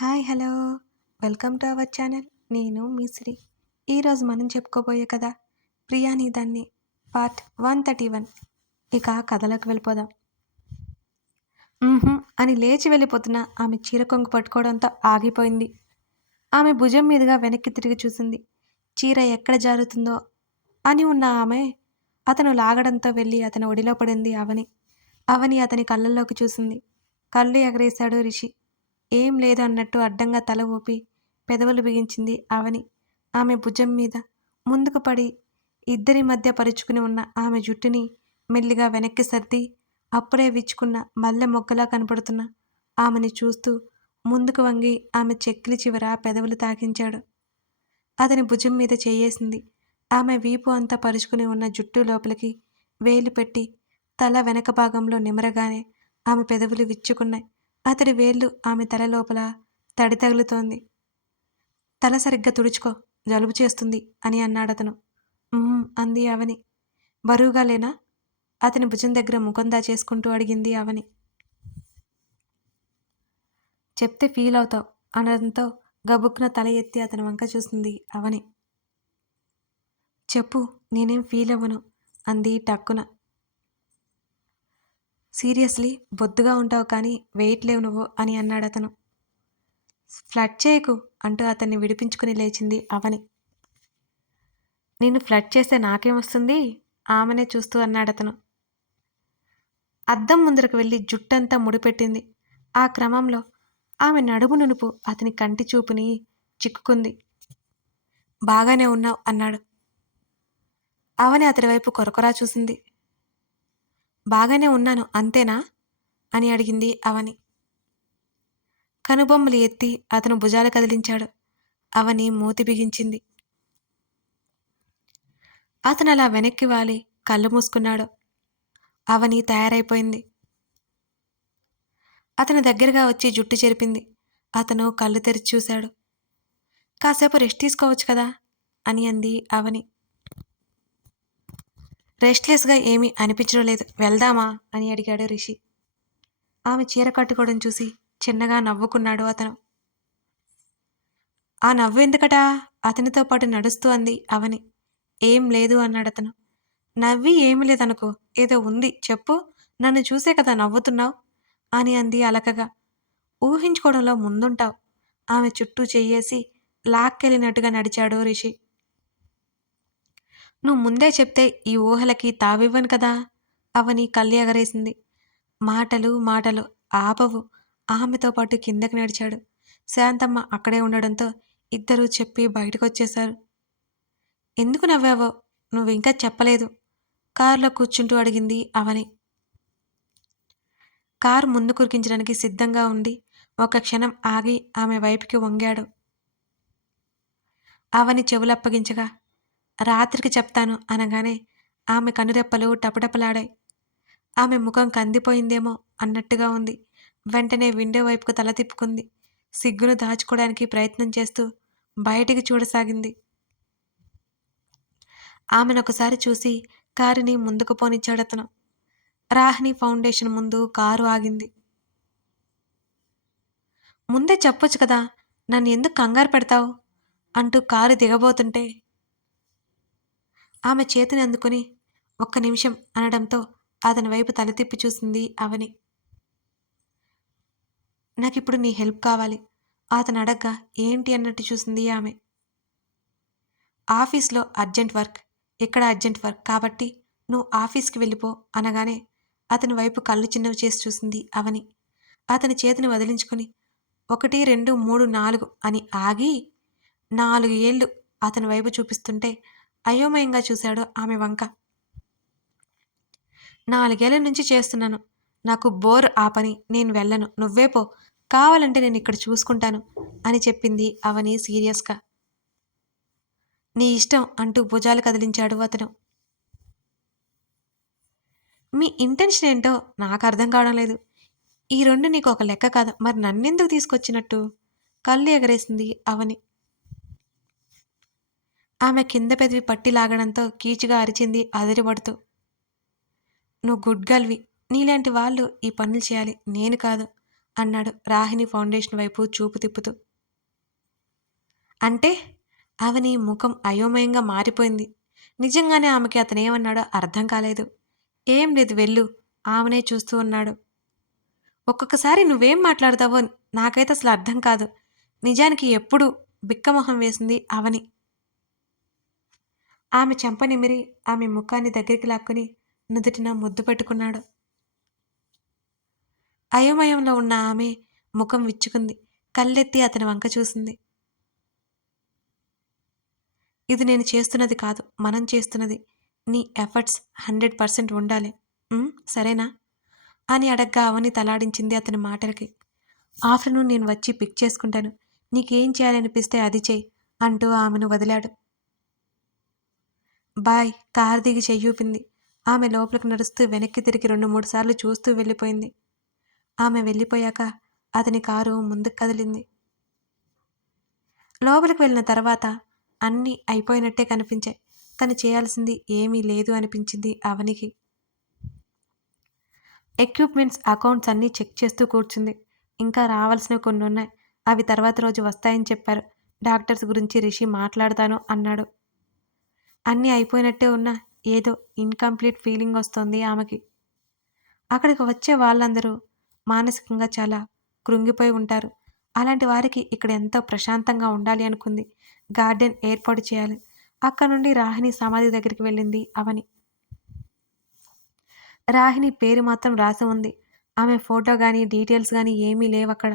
Hi hello. Welcome to our channel. నేను మిశ్రీ ఈరోజు మనం చెప్పుకోబోయే కదా ప్రియాని దాన్ని పార్ట్ వన్ థర్టీ వన్. ఇక కథలోకి వెళ్ళిపోదాం. అని లేచి వెళ్ళిపోతున్న ఆమె చీర కొంగు పట్టుకోవడంతో ఆగిపోయింది. ఆమె భుజం మీదుగా వెనక్కి తిరిగి చూసింది. చీర ఎక్కడ జారుతుందో అని ఉన్న ఆమె అతను లాగడంతో వెళ్ళి అతని ఒడిలో పడింది అవని. అవని అతని కళ్ళల్లోకి చూసింది. కళ్ళు ఎగరేశాడు రిషి. ఏం లేదు అన్నట్టు అడ్డంగా తల ఊపి పెదవులు బిగించింది అవని ఆమె భుజం మీద ముందుకు పడి ఇద్దరి మధ్య పరుచుకుని ఉన్న ఆమె జుట్టుని మెల్లిగా వెనక్కి సర్ది అప్పుడే విచ్చుకున్న మల్లె మొగ్గలా కనపడుతున్న ఆమెని చూస్తూ ముందుకు వంగి ఆమె చెక్కిలి చివర పెదవులు తాకించాడు. అతని భుజం మీద చేయేసింది. ఆమె వీపు అంతా పరుచుకుని ఉన్న జుట్టు లోపలికి వేలు పెట్టి తల వెనక భాగంలో నిమరగానే ఆమె పెదవులు విచ్చుకున్నాయి. అతడి వేళ్ళు ఆమె తల లోపల తడి తగులుతోంది. తల సరిగ్గా తుడుచుకో జలుబు చేస్తుంది అని అన్నాడతను. అంది అవని. బరువుగా లేనా? అతని భుజం దగ్గర ముఖం దాచేసుకుంటూ అడిగింది అవని. చెప్తే ఫీల్ అవుతావు అనడంతో గబుక్కున తల ఎత్తి అతని వంక చూసింది అవని. చెప్పు నేనేం ఫీల్ అవ్వను అంది టక్కున. సీరియస్లీ బొద్దుగా ఉంటావు కానీ వెయిట్ లేవు నువ్వు అని అన్నాడు అతను. ఫ్లడ్ చేయకు అంటూ అతన్ని విడిపించుకుని లేచింది అవని. నిన్ను ఫ్లడ్ చేస్తే నాకేమొస్తుంది ఆమెనే చూస్తూ అన్నాడు అతను. అద్దం ముందరకు వెళ్ళి జుట్టంతా ముడిపెట్టింది. ఆ క్రమంలో ఆమె నడుము నునుపు అతని కంటి చూపుని చిక్కుకుంది. బాగానే ఉన్నావు అన్నాడు. అవని అతడి వైపు కొరకొరా చూసింది. బాగానే ఉన్నాను అంతేనా? అని అడిగింది అవని. కనుబొమ్మలు ఎత్తి అతను భుజాలు కదిలించాడు. అవని మూతి బిగించింది. అతను అలా వెనక్కి వాలి కళ్ళు మూసుకున్నాడు. అవని తయారైపోయింది. అతని దగ్గరగా వచ్చి జుట్టు చెరిపింది. అతను కళ్ళు తెరిచి చూశాడు. కాసేపు రెస్ట్ తీసుకోవచ్చు కదా? అని అంది అవని. రెస్ట్లెస్గా ఏమీ అనిపించడం లేదు. వెళ్దామా? అని అడిగాడు రిషి. ఆమె చీర కట్టుకోవడం చూసి చిన్నగా నవ్వుకున్నాడు అతను. ఆ నవ్వు ఎందుకటా? అతనితో పాటు నడుస్తూ అంది అవని. ఏం లేదు అన్నాడు అతను. నవ్వి ఏమి లేదనుకో ఏదో ఉంది చెప్పు. నన్ను చూసే కదా నవ్వుతున్నావు? అని అంది అలకగా. ఊహించుకోవడంలో ముందుంటావు. ఆమె చుట్టూ చెయ్యేసి లాక్కెళ్ళినట్టుగా నడిచాడు రిషి. నువ్వు ముందే చెప్తే ఈ ఊహలకి తావివ్వను కదా? అవని కళ్ళు ఎగరేసింది. మాటలు మాటలు ఆపవు. ఆమెతో పాటు కిందకి నడిచాడు. శాంతమ్మ అక్కడే ఉండడంతో ఇద్దరూ చెప్పి బయటకొచ్చేశారు. ఎందుకు నవ్వావో? నువ్వు ఇంకా చెప్పలేదు. కారులో కూర్చుంటూ అడిగింది అవని. కారు ముందు కురికించడానికి సిద్ధంగా ఉండి ఒక క్షణం ఆగి ఆమె వైపుకి వంగాడు. అవని చెవులప్పగించగా రాత్రికి చెప్తాను అనగానే ఆమె కనురెప్పలు టపటపలాడాయి. ఆమె ముఖం కందిపోయిందేమో అన్నట్టుగా ఉంది. వెంటనే విండో వైపుకు తల తిప్పుకుంది. సిగ్గును దాచుకోవడానికి ప్రయత్నం చేస్తూ బయటికి చూడసాగింది. ఆమెను ఒకసారి చూసి కారుని ముందుకు పోనిచ్చాడతను రాహిణి ఫౌండేషన్ ముందు కారు ఆగింది. ముందే చెప్పొచ్చు కదా నన్ను ఎందుకు కంగారు పెడతావు? అంటూ కారు దిగబోతుంటే ఆమె చేతిని అందుకుని ఒక్క నిమిషం అనడంతో అతని వైపు తలతిప్పి చూసింది అవని. నాకిప్పుడు నీ హెల్ప్ కావాలి. అతను అడగ్గా ఏంటి అన్నట్టు చూసింది ఆమె. ఆఫీస్లో అర్జెంట్ వర్క్ ఇక్కడ అర్జెంట్ వర్క్ కాబట్టి నువ్వు ఆఫీస్కి వెళ్ళిపో అనగానే అతని వైపు కళ్ళు చిన్నవి చేసి చూసింది అవని. అతని చేతిని వదిలించుకొని ఒకటి రెండు మూడు నాలుగు అని ఆగి నాలుగు ఏళ్ళు అతని వైపు చూపిస్తుంటే అయోమయంగా చూశాడు ఆమె వంక. నాలుగేళ్ళ నుంచి చేస్తున్నాను. నాకు బోర్ ఆ పని నేను వెళ్ళను. నువ్వే పో. కావాలంటే నేను ఇక్కడ చూసుకుంటాను అని చెప్పింది అవని సీరియస్గా నీ ఇష్టం అంటూ భుజాలు కదిలించాడు అతను. మీ ఇంటెన్షన్ ఏంటో నాకు అర్థం కావడం లేదు. ఈ రెండు నీకు ఒక లెక్క కాదు. మరి నన్నెందుకు తీసుకొచ్చినట్టు? కళ్ళు ఎగరేసింది అవని. ఆమె కింద పెదవి పట్టి లాగడంతో కీచుగా అరిచింది అదిరిపడుతూ. నువ్వు గుడ్ గల్వి. నీలాంటి వాళ్ళు ఈ పనులు చేయాలి. నేను కాదు అన్నాడు రాహిణి ఫౌండేషన్ వైపు చూపు తిప్పుతూ. అంటే? అవని ముఖం అయోమయంగా మారిపోయింది. నిజంగానే ఆమెకి అతనేమన్నాడో అర్థం కాలేదు. ఏం లేదు వెళ్ళు ఆమెనే చూస్తూ ఉన్నాడు. ఒక్కొక్కసారి నువ్వేం మాట్లాడతావో నాకైతే అసలు అర్థం కాదు. నిజానికి ఎప్పుడు బిక్కమొహం వేసింది అవని. ఆమె చెంప నిమిరి ఆమె ముఖాన్ని దగ్గరికి లాక్కుని నుదుటిన ముద్దు పెట్టుకున్నాడు. అయోమయంలో ఉన్న ఆమె ముఖం విచ్చుకుంది. కళ్ళెత్తి అతని వంక చూసింది. ఇది నేను చేస్తున్నది కాదు మనం చేస్తున్నది. నీ ఎఫర్ట్స్ హండ్రెడ్ పర్సెంట్ ఉండాలి. సరేనా? అని అడగ్గా అవని తలాడించింది అతని మాటలకి. ఆఫ్టర్నూన్ నేను వచ్చి పిక్ చేసుకుంటాను. నీకేం చేయాలనిపిస్తే అది చేయి అంటూ ఆమెను వదిలాడు. బాయ్ కార్ దిగి చెయ్యూపింది ఆమె లోపలికి నడుస్తూ వెనక్కి తిరిగి రెండు మూడు సార్లు చూస్తూ వెళ్ళిపోయింది. ఆమె వెళ్ళిపోయాక అతని కారు ముందుకు కదిలింది. లోపలికి వెళ్ళిన తర్వాత అన్నీ అయిపోయినట్టే కనిపించాయి. తను చేయాల్సింది ఏమీ లేదు అనిపించింది అవనికి. ఎక్విప్మెంట్స్ అకౌంట్స్ అన్నీ చెక్ చేస్తూ కూర్చుంది. ఇంకా రావాల్సినవి కొన్ని ఉన్నాయి అవి తర్వాత రోజు వస్తాయని చెప్పారు. డాక్టర్స్ గురించి రిషి మాట్లాడతాను అన్నాడు. అన్నీ అయిపోయినట్టే ఉన్నా ఏదో ఇన్కంప్లీట్ ఫీలింగ్ వస్తుంది ఆమెకి. అక్కడికి వచ్చే వాళ్ళందరూ మానసికంగా చాలా కృంగిపోయి ఉంటారు. అలాంటి వారికి ఇక్కడ ఎంతో ప్రశాంతంగా ఉండాలి అనుకుంది. గార్డెన్ ఏర్పాటు చేయాలి. అక్కడ నుండి రాహిణి సమాధి దగ్గరికి వెళ్ళింది అవని. రాహిణి పేరు మాత్రం రాసి ఉంది. ఆమె ఫోటో కానీ డీటెయిల్స్ కానీ ఏమీ లేవు అక్కడ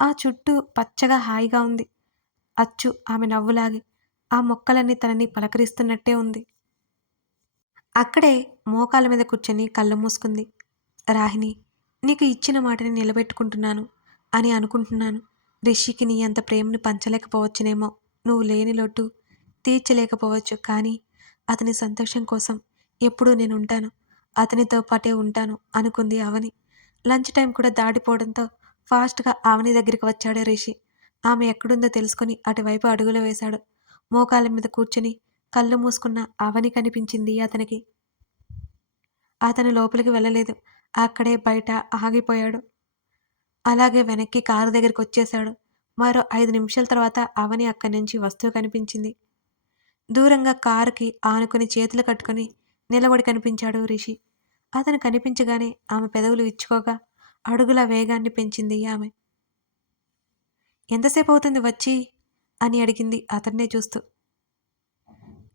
ఆ చుట్టూ పచ్చగా హాయిగా ఉంది. అచ్చు ఆమె నవ్వులాగి ఆ మొక్కలన్నీ తనని పలకరిస్తున్నట్టే ఉంది. అక్కడే మోకాల మీద కూర్చొని కళ్ళు మూసుకుంది. రాహిణి నీకు ఇచ్చిన మాటని నిలబెట్టుకుంటున్నాను అని అనుకుంటున్నాను. రిషికి నీ అంత ప్రేమను పంచలేకపోవచ్చునేమో. నువ్వు లేని లోటు తీర్చలేకపోవచ్చు కానీ అతని సంతోషం కోసం ఎప్పుడూ నేను ఉంటాను అతనితో పాటే ఉంటాను అనుకుంది అవని. లంచ్ టైం కూడా దాటిపోవడంతో ఫాస్ట్గా అవని దగ్గరికి వచ్చాడు రిషి. ఆమె ఎక్కడుందో తెలుసుకొని అటువైపు అడుగులు వేశాడు. మోకాల మీద కూర్చుని కళ్ళు మూసుకున్న అవని కనిపించింది అతనికి. అతను లోపలికి వెళ్ళలేదు. అక్కడే బయట ఆగిపోయాడు. అలాగే వెనక్కి కారు దగ్గరికి వచ్చేశాడు. మరో ఐదు నిమిషాల తర్వాత అవని అక్కడి నుంచి వస్తువు కనిపించింది. దూరంగా కారుకి ఆనుకుని చేతులు కట్టుకొని నిలబడి కనిపించాడు రిషి. అతను కనిపించగానే ఆమె పెదవులు ఇచ్చుకోగా అడుగుల వేగాన్ని పెంచింది ఆమె. ఎంతసేపు అవుతుంది వచ్చి? అని అడిగింది అతన్నే చూస్తూ.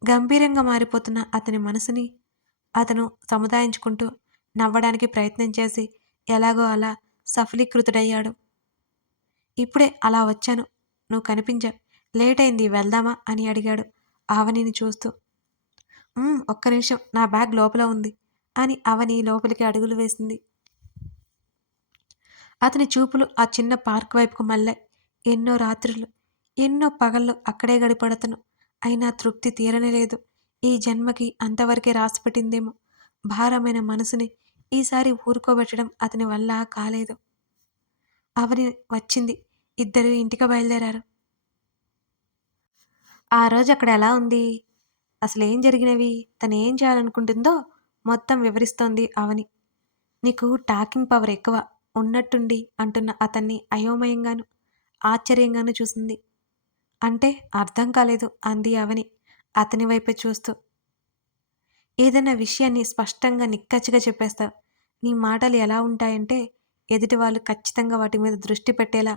గంభీరంగా మారిపోతున్న అతని మనసుని అతను సముదాయించుకుంటూ నవ్వడానికి ప్రయత్నం చేసి ఎలాగో అలా సఫలీకృతుడయ్యాడు. ఇప్పుడే అలా వచ్చాను. నువ్వు కనిపించా. లేట్ అయింది వెళ్దామా అని అడిగాడు ఆవనిని చూస్తూ. ఒక్క నిమిషం నా బ్యాగ్ లోపల ఉంది అని అవని లోపలికి అడుగులు వేసింది. అతని చూపులు ఆ చిన్న పార్క్ వైపుకు మళ్ళాయి ఎన్నో రాత్రులు ఎన్నో పగళ్ళు అక్కడే గడిపడతను. అయినా తృప్తి తీరనే లేదు. ఈ జన్మకి అంతవరకే రాసిపెట్టిందేమో. భారమైన మనసుని ఈసారి ఊరుకోబెట్టడం అతని వల్ల కాలేదు. అవని వచ్చింది. ఇద్దరు ఇంటికి బయలుదేరారు. ఆ రోజు అక్కడ ఎలా ఉంది? అసలు ఏం జరిగినవి? తను ఏం చేయాలనుకుంటుందో మొత్తం వివరిస్తోంది అవని. నీకు టాకింగ్ పవర్ ఎక్కువ. ఉన్నట్టుండి అంటున్న అతన్ని అయోమయంగాను ఆశ్చర్యంగాను చూసింది. అంటే అర్థం కాలేదు అంది అవని అతని వైపే చూస్తూ. ఏదైనా విషయాన్ని స్పష్టంగా నిక్కచ్చిగా చెప్పేస్తావు నీ మాటలు ఎలా ఉంటాయంటే ఎదుటి వాళ్ళు ఖచ్చితంగా వాటి మీద దృష్టి పెట్టేలా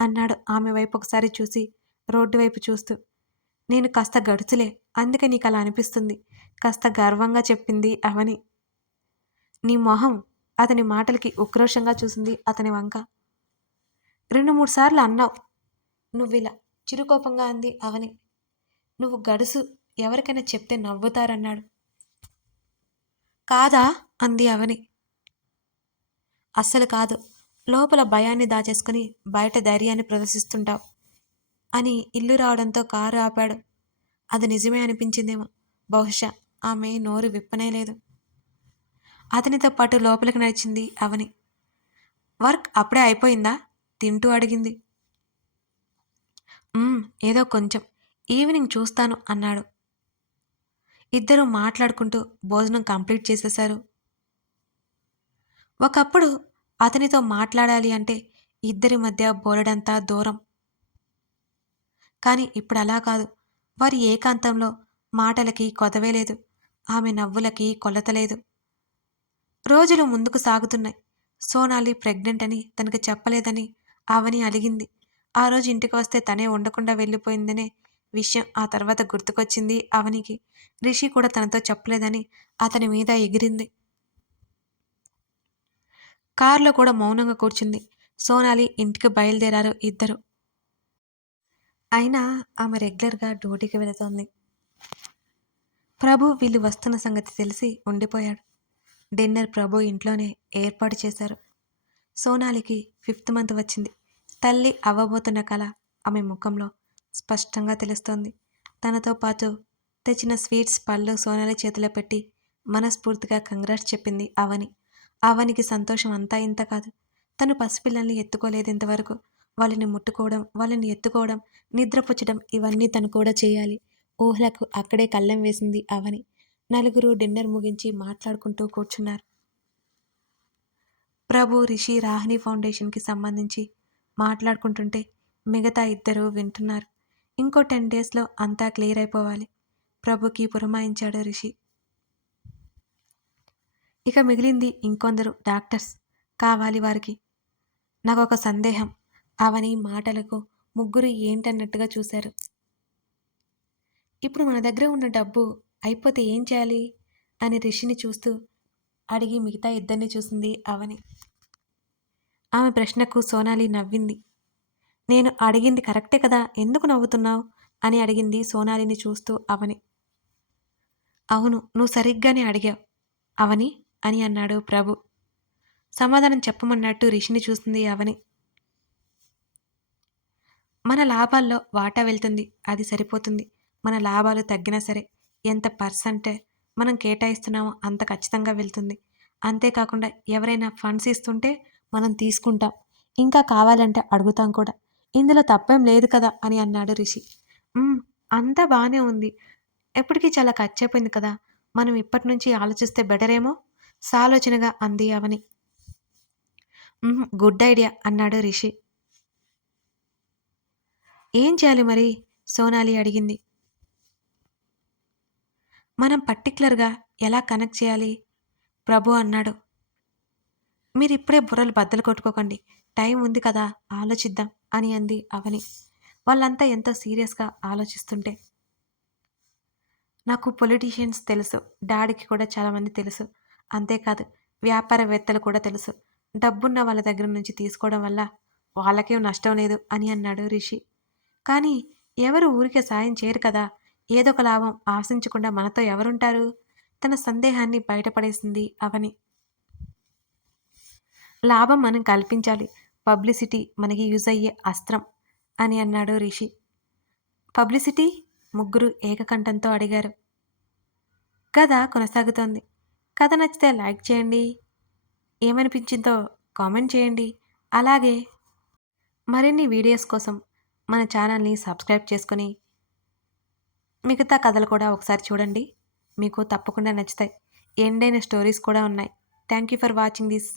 అన్నాడు ఆమె వైపు ఒకసారి చూసి రోడ్డు వైపు చూస్తూ. నేను కాస్త గడుచులే అందుకే నీకు అలా అనిపిస్తుంది కాస్త గర్వంగా చెప్పింది అవని. నీ మొహం అతని మాటలకి ఉక్రోషంగా చూసింది అతని వంక. రెండు మూడు సార్లు అన్నావు. నువ్విలా చిరుకోపంగా అంది అవని. నువ్వు గడుసు ఎవరికైనా చెప్తే నవ్వుతారన్నాడు. కాదా? అంది అవని. అస్సలు కాదు లోపల భయాన్ని దాచేసుకుని బయట ధైర్యాన్ని ప్రదర్శిస్తుంటావు అని ఇల్లు రావడంతో కారు ఆపాడు. అది నిజమే అనిపించిందేమో బహుశా ఆమె నోరు విప్పనే లేదు. అతనితో పాటు లోపలికి నడిచింది అవని. వర్క్ అప్పుడే అయిపోయిందా? తింటూ అడిగింది. ఏదో కొంచెం ఈవినింగ్ చూస్తాను అన్నాడు. ఇద్దరు మాట్లాడుకుంటూ భోజనం కంప్లీట్ చేసేశారు. ఒకప్పుడు అతనితో మాట్లాడాలి అంటే ఇద్దరి మధ్య బోలెడంతా దూరం. కానీ ఇప్పుడు అలా కాదు. వారి ఏకాంతంలో మాటలకి కొదవే లేదు. ఆమె నవ్వులకి కొలతలేదు రోజులు ముందుకు సాగుతున్నాయి. సోనాలి ప్రెగ్నెంట్ అని తనకు చెప్పలేదని అవని అలిగింది. ఆ రోజు ఇంటికి వస్తే తనే ఉండకుండా వెళ్ళిపోయిందనే విషయం ఆ తర్వాత గుర్తుకొచ్చింది అవనికి. రిషి కూడా తనతో చెప్పలేదని అతని మీద ఎగిరింది. కారులో కూడా మౌనంగా కూర్చుంది. సోనాలి ఇంటికి బయలుదేరారు ఇద్దరు. అయినా ఆమె రెగ్యులర్గా డ్యూటీకి వెళుతోంది. ప్రభు వీళ్ళు వస్తున్న సంగతి తెలిసి ఉండిపోయాడు. డిన్నర్ ప్రభు ఇంట్లోనే ఏర్పాటు చేశారు. సోనాలికి ఫిఫ్త్ మంత్ వచ్చింది. తల్లి అవ్వబోతున్న కళ ఆమె ముఖంలో స్పష్టంగా తెలుస్తోంది. తనతో పాటు తెచ్చిన స్వీట్స్ పళ్ళు సోనాలి చేతిలో పెట్టి మనస్ఫూర్తిగా కంగ్రాట్స్ చెప్పింది అవని. అవనికి సంతోషం అంతా ఇంత కాదు. తను పసిపిల్లల్ని ఎత్తుకోలేదు ఇంతవరకు. వాళ్ళని ముట్టుకోవడం వాళ్ళని ఎత్తుకోవడం నిద్రపుచ్చడం ఇవన్నీ తను కూడా చేయాలి. ఊహలకు అక్కడే కళ్ళెం వేసింది అవని. నలుగురు డిన్నర్ ముగించి మాట్లాడుకుంటూ కూర్చున్నారు. ప్రభు రిషి రాహిణి ఫౌండేషన్కి సంబంధించి మాట్లాడుకుంటుంటే మిగతా ఇద్దరు వింటున్నారు. ఇంకో టెన్ డేస్లో అంతా క్లియర్ అయిపోవాలి. ప్రభుకి పురమాయించాడు రిషి. ఇక మిగిలింది ఇంకొందరు డాక్టర్స్. కావాలి వారికి. నాకు ఒక సందేహం. అవని మాటలకు ముగ్గురు ఏంటన్నట్టుగా చూశారు. ఇప్పుడు మన దగ్గర ఉన్న డబ్బు అయిపోతే ఏం చేయాలి? అని రిషిని చూస్తూ అడిగి మిగతా ఇద్దరిని చూసింది అవని. ఆమె ప్రశ్నకు సోనాలి నవ్వింది. నేను అడిగింది కరెక్టే కదా ఎందుకు నవ్వుతున్నావు? అని అడిగింది సోనాలిని చూస్తూ అవని. అవును నువ్వు సరిగ్గానే అడిగావు అవని అని అన్నాడు ప్రభు. సమాధానం చెప్పమన్నట్టు రిషిని చూస్తుంది అవని. మన లాభాల్లో వాటా వెళ్తుంది అది సరిపోతుంది. మన లాభాలు తగ్గినా సరే ఎంత పర్సంటే మనం కేటాయిస్తున్నామో అంత ఖచ్చితంగా వెళ్తుంది. అంతేకాకుండా ఎవరైనా ఫండ్స్ ఇస్తుంటే మనం తీసుకుంటాం. ఇంకా కావాలంటే అడుగుతాం కూడా. ఇందులో తప్పేం లేదు కదా అని అన్నాడు రిషి. అంతా బాగానే ఉంది. ఎప్పటికీ చాలా ఖర్చు అయిపోయింది కదా. మనం ఇప్పటి నుంచి ఆలోచిస్తే బెటరేమో? సాలోచనగా అంది అవని. గుడ్ ఐడియా అన్నాడు రిషి. ఏం చేయాలి మరి? సోనాలి అడిగింది. మనం పర్టికులర్గా ఎలా కనెక్ట్ చేయాలి? ప్రభు అన్నాడు. మీరు ఇప్పుడే బుర్రలు బద్దలు కొట్టుకోకండి. టైం ఉంది కదా ఆలోచిద్దాం అని అంది అవని. వాళ్ళంతా ఎంతో సీరియస్గా ఆలోచిస్తుంటే. నాకు పొలిటీషియన్స్ తెలుసు డాడీకి కూడా చాలామంది తెలుసు. అంతేకాదు వ్యాపారవేత్తలు కూడా తెలుసు. డబ్బున్న వాళ్ళ దగ్గర నుంచి తీసుకోవడం వల్ల వాళ్ళకేం నష్టం లేదు అని అన్నాడు రిషి. కానీ ఎవరు ఊరికే సాయం చేయరు కదా ఏదో ఒక లాభం ఆశించకుండా మనతో ఎవరుంటారు? తన సందేహాన్ని బయటపడేసింది అవని. లాభం మనం కల్పించాలి. పబ్లిసిటీ మనకి యూజ్ అయ్యే అస్త్రం అని అన్నాడు రిషి. పబ్లిసిటీ ముగ్గురు ఏకకంఠంతో అడిగారు. కథ కొనసాగుతోంది. కథ నచ్చితే లైక్ చేయండి. ఏమనిపించిందో కామెంట్ చేయండి. అలాగే మరిన్ని వీడియోస్ కోసం మన ఛానల్ని సబ్స్క్రైబ్ చేసుకొని మిగతా కథలు కూడా ఒకసారి చూడండి. మీకు తప్పకుండా నచ్చుతాయి. ఎండైన స్టోరీస్ కూడా ఉన్నాయి. Thank you for watching this.